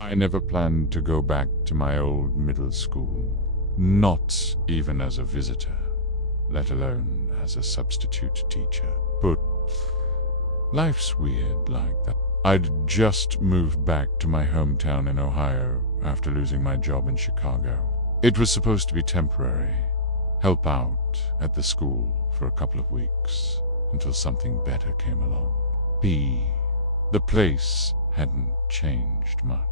I never planned to go back to my old middle school, not even as a visitor, let alone as a substitute teacher. But life's weird like that. I'd just moved back to my hometown in Ohio after losing my job in Chicago. It was supposed to be temporary, help out at the school for a couple of weeks until something better came along. The place hadn't changed much.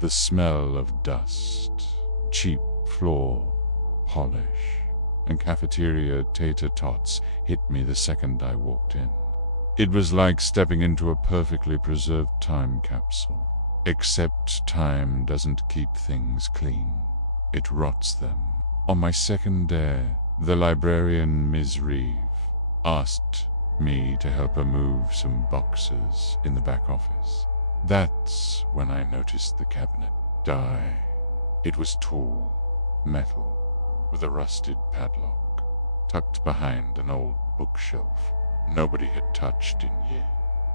The smell of dust, cheap floor polish, and cafeteria tater tots hit me the second I walked in. It was like stepping into a perfectly preserved time capsule. Except time doesn't keep things clean. It rots them. On my second day, the librarian, Ms. Reeve, asked me to help her move some boxes in the back office. That's when I noticed the cabinet. It was tall, metal, with a rusted padlock, tucked behind an old bookshelf nobody had touched in years.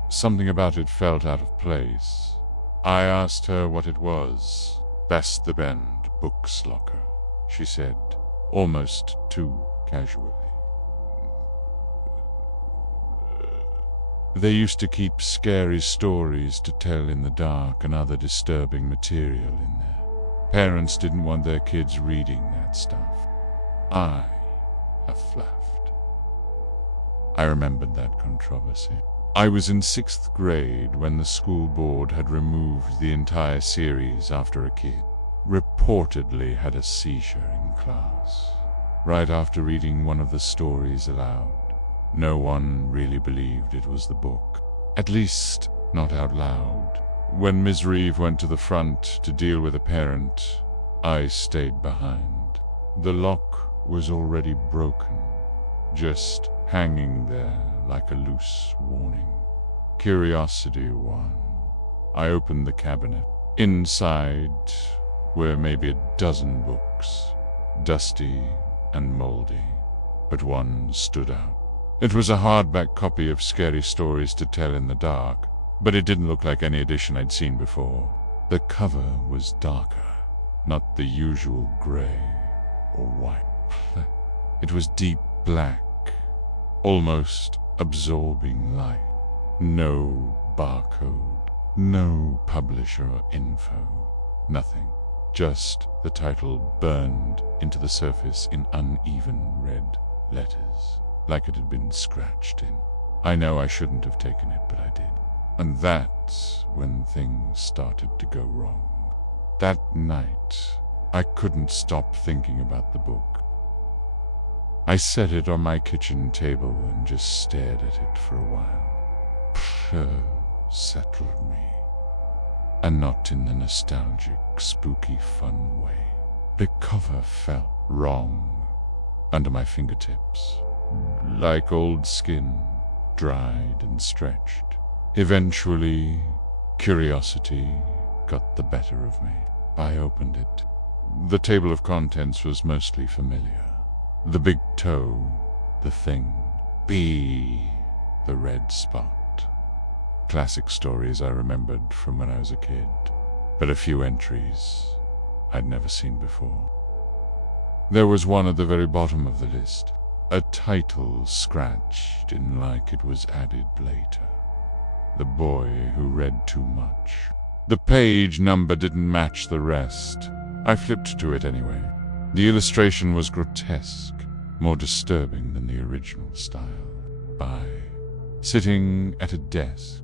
Something about it felt out of place. I asked her what it was. "That's the Bend books locker," she said, almost too casually. They used to keep scary stories to tell in the dark and other disturbing material in there. Parents didn't want their kids reading that stuff. I have laughed. I remembered that controversy. I was in 6th grade when the school board had removed the entire series after a kid reportedly had a seizure in class, right after reading one of the stories aloud. No one really believed it was the book, at least not out loud. When Ms. Reeve went to the front to deal with a parent, I stayed behind. The lock was already broken, just hanging there like a loose warning. Curiosity won. I opened the cabinet. Inside were maybe a dozen books, dusty and moldy, but one stood out. It was a hardback copy of Scary Stories to Tell in the Dark, but it didn't look like any edition I'd seen before. The cover was darker, not the usual gray or white. It was deep black, almost absorbing light. No barcode, no publisher info, nothing. Just the title burned into the surface in uneven red letters, like it had been scratched in. I know I shouldn't have taken it, but I did. And that's when things started to go wrong. That night, I couldn't stop thinking about the book. I set it on my kitchen table and just stared at it for a while. Purr settled me, and not in the nostalgic, spooky, fun way. The cover felt wrong under my fingertips, like old skin, dried and stretched. Eventually, curiosity got the better of me. I opened it. The table of contents was mostly familiar. The big toe, the thing, the red spot. Classic stories I remembered from when I was a kid, but a few entries I'd never seen before. There was one at the very bottom of the list, a title scratched in like it was added later. The Boy Who Read Too Much. The page number didn't match the rest. I flipped to it anyway. The illustration was grotesque, more disturbing than the original style. Sitting at a desk,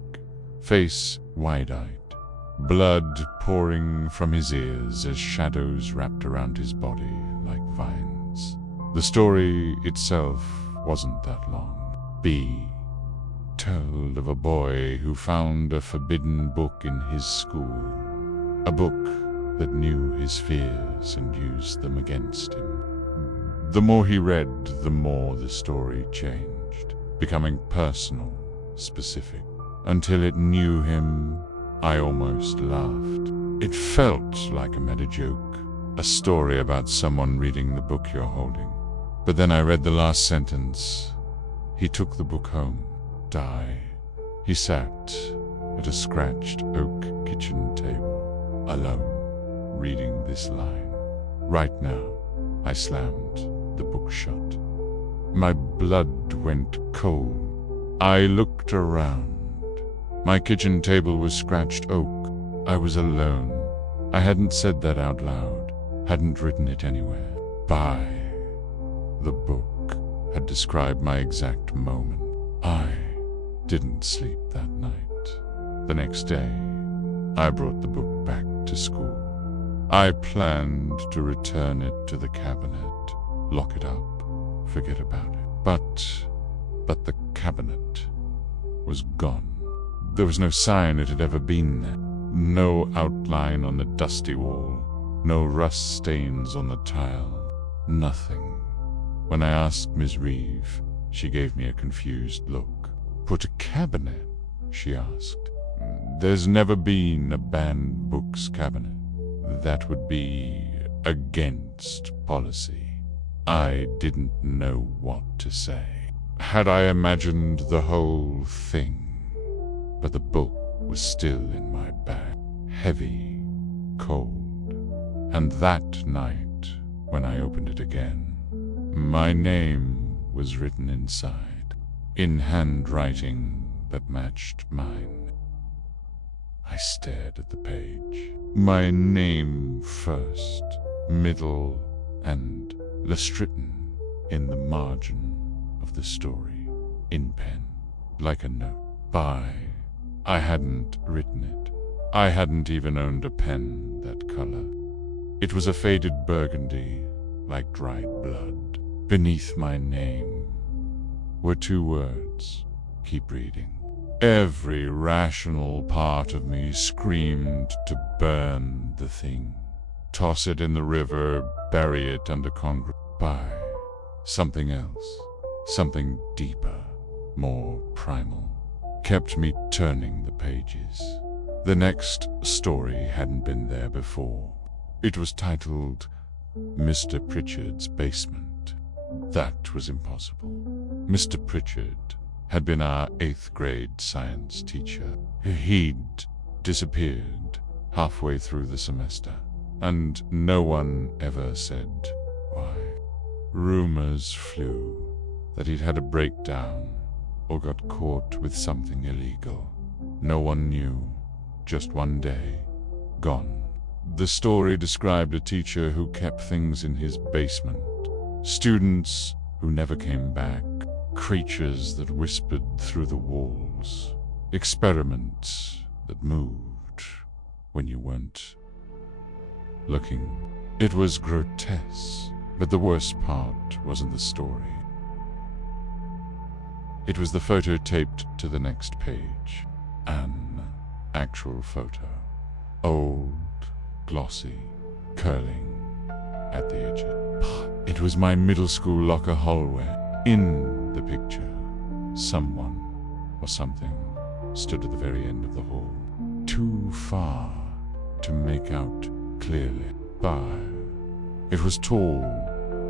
face wide-eyed, blood pouring from his ears as shadows wrapped around his body like vines. The story itself wasn't that long. Told of a boy who found a forbidden book in his school, a book that knew his fears and used them against him. The more he read, the more the story changed, becoming personal, specific. Until it knew him, I almost laughed. It felt like a meta joke, a story about someone reading the book you're holding. But then I read the last sentence. He took the book home. He sat at a scratched oak kitchen table, alone, reading this line. Right now, I slammed the book shut. My blood went cold. I looked around. My kitchen table was scratched oak. I was alone. I hadn't said that out loud, hadn't written it anywhere. The book had described my exact moment. I didn't sleep that night. The next day, I brought the book back to school. I planned to return it to the cabinet, lock it up, forget about it. But the cabinet was gone. There was no sign it had ever been there. No outline on the dusty wall, no rust stains on the tile, nothing. When I asked Ms. Reeve, she gave me a confused look. "Put a cabinet?" she asked. "There's never been a banned books cabinet. That would be against policy." I didn't know what to say. Had I imagined the whole thing? But the book was still in my bag, heavy, cold. And that night, when I opened it again, my name was written inside, in handwriting that matched mine. I stared at the page. My name first, middle, and less written in the margin of the story, in pen, like a note. I hadn't written it. I hadn't even owned a pen that color. It was a faded burgundy, like dried blood. Beneath my name were 2 words. Keep reading. Every rational part of me screamed to burn the thing. Toss it in the river, bury it under concrete. Something else, something deeper, more primal, kept me turning the pages. The next story hadn't been there before. It was titled Mr. Pritchard's Basement. That was impossible. Mr. Pritchard had been our 8th grade science teacher. He'd disappeared halfway through the semester, and no one ever said why. Rumors flew that he'd had a breakdown or got caught with something illegal. No one knew. Just one day, gone. The story described a teacher who kept things in his basement, students who never came back, creatures that whispered through the walls, experiments that moved when you weren't looking. It was grotesque, but the worst part wasn't the story. It was the photo taped to the next page. An actual photo. Old, glossy, curling at the edges. It was my middle school locker hallway. In the picture, someone or something stood at the very end of the hall, too far to make out clearly. It was tall,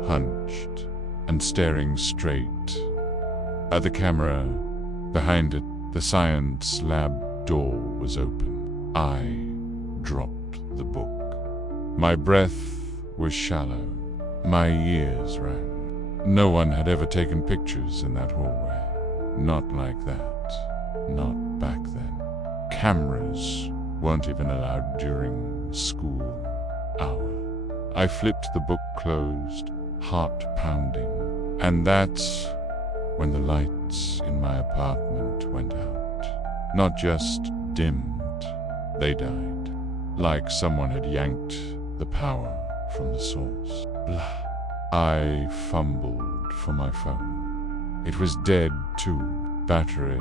hunched, and staring straight at the camera. Behind it, the science lab door was open. I dropped the book. My breath was shallow. My ears rang. No one had ever taken pictures in that hallway. Not like that. Not back then. Cameras weren't even allowed during school hour. I flipped the book closed, heart pounding. And that's when the lights in my apartment went out. Not just dimmed, they died. Like someone had yanked the power from the source. Blah. I fumbled for my phone. It was dead too. Battery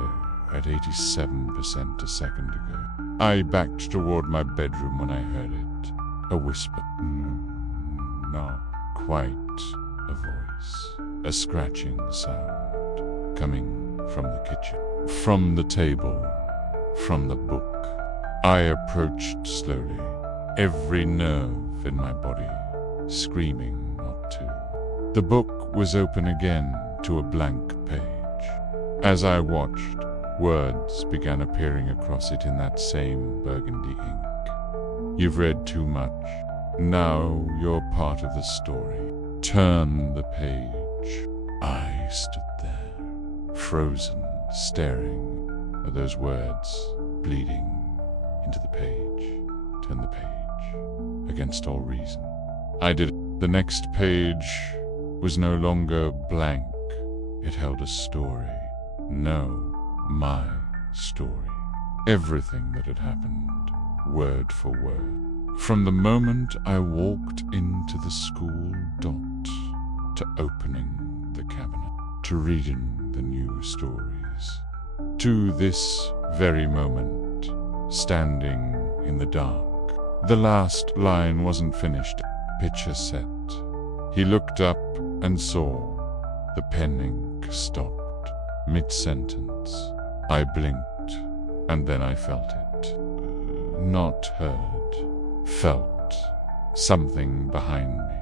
at 87% a second ago. I backed toward my bedroom when I heard it. A whisper. Not quite a voice. A scratching sound coming from the kitchen, from the table, from the book. I approached slowly, every nerve in my body screaming not to. The book was open again to a blank page. As I watched, words began appearing across it in that same burgundy ink. You've read too much. Now you're part of the story. Turn the page. I stood there, frozen, staring at those words bleeding into the page. Turn the page. Against all reason. I did it. The next page was no longer blank. It held a story. No, my story. Everything that had happened, word for word. From the moment I walked into the school dot, to opening the cabinet, to reading the new stories, to this very moment, standing in the dark. The last line wasn't finished. Picture set. He looked up and saw the pen ink stopped mid-sentence. I blinked, and then I felt it. Not heard. Felt. Something behind me.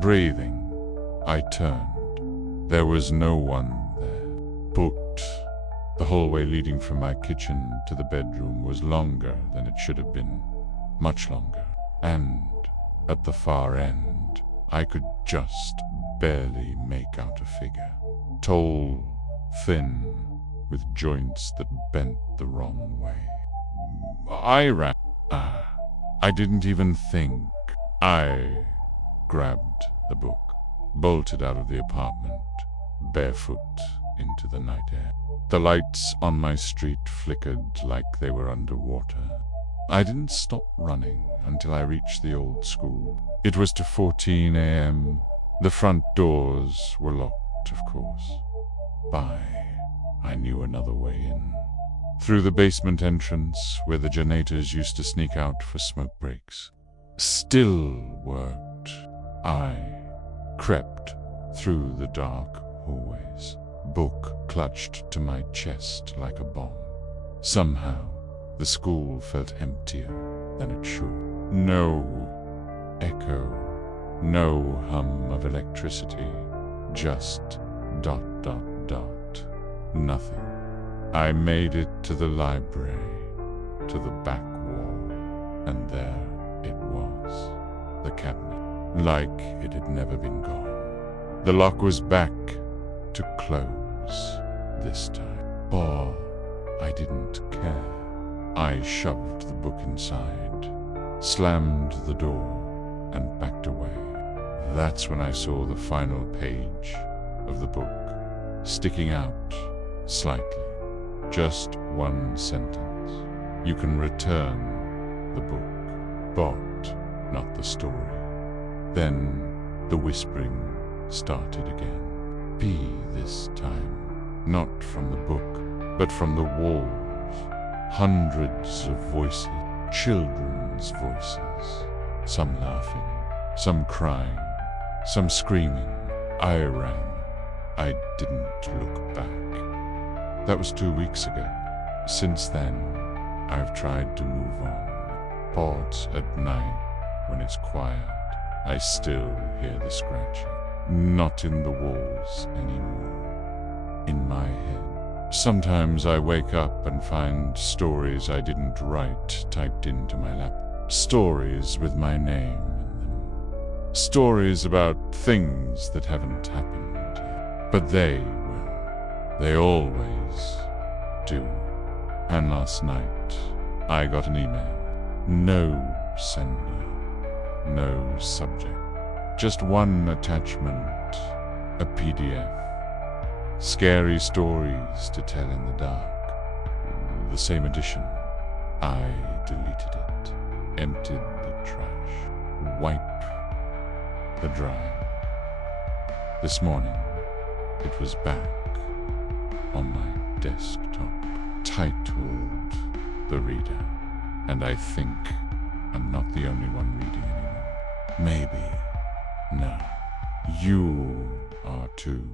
Breathing. I turned. There was no one there. Booked. The hallway leading from my kitchen to the bedroom was longer than it should have been. Much longer. And at the far end, I could just barely make out a figure. Tall, thin, with joints that bent the wrong way. I ran. I didn't even think. I grabbed the book, bolted out of the apartment, barefoot into the night air. The lights on my street flickered like they were underwater. I didn't stop running until I reached the old school. It was to 14 a.m. The front doors were locked, of course. I knew another way in. Through the basement entrance, where the janitors used to sneak out for smoke breaks. Still worked. I crept through the dark hallways, book clutched to my chest like a bomb. Somehow, the school felt emptier than it should. No echo, no hum of electricity, just ... Nothing. I made it to the library, to the back wall, and there it was, the cabinet, like it had never been gone. The lock was back to close this time. Or I didn't care. I shoved the book inside, slammed the door, and backed away. That's when I saw the final page of the book, sticking out slightly. Just one sentence. You can return the book, but not the story. Then the whispering started again. Be this time, not from the book, but from the walls. Hundreds of voices, children's voices. Some laughing, some crying, some screaming. I ran. I didn't look back. That was 2 weeks ago. Since then, I've tried to move on. But at night, when it's quiet, I still hear the scratching. Not in the walls anymore. In my head. Sometimes I wake up and find stories I didn't write typed into my lap. Stories with my name in them. Stories about things that haven't happened yet. But they will. They always do. And last night, I got an email. No sender. No subject. Just one attachment. A PDF. Scary stories to tell in the dark. The same edition. I deleted it. Emptied the trash. Wipe the drive. This morning, it was back on my desktop, titled The Reader. And I think I'm not the only one reading anymore. Maybe. No. You are too.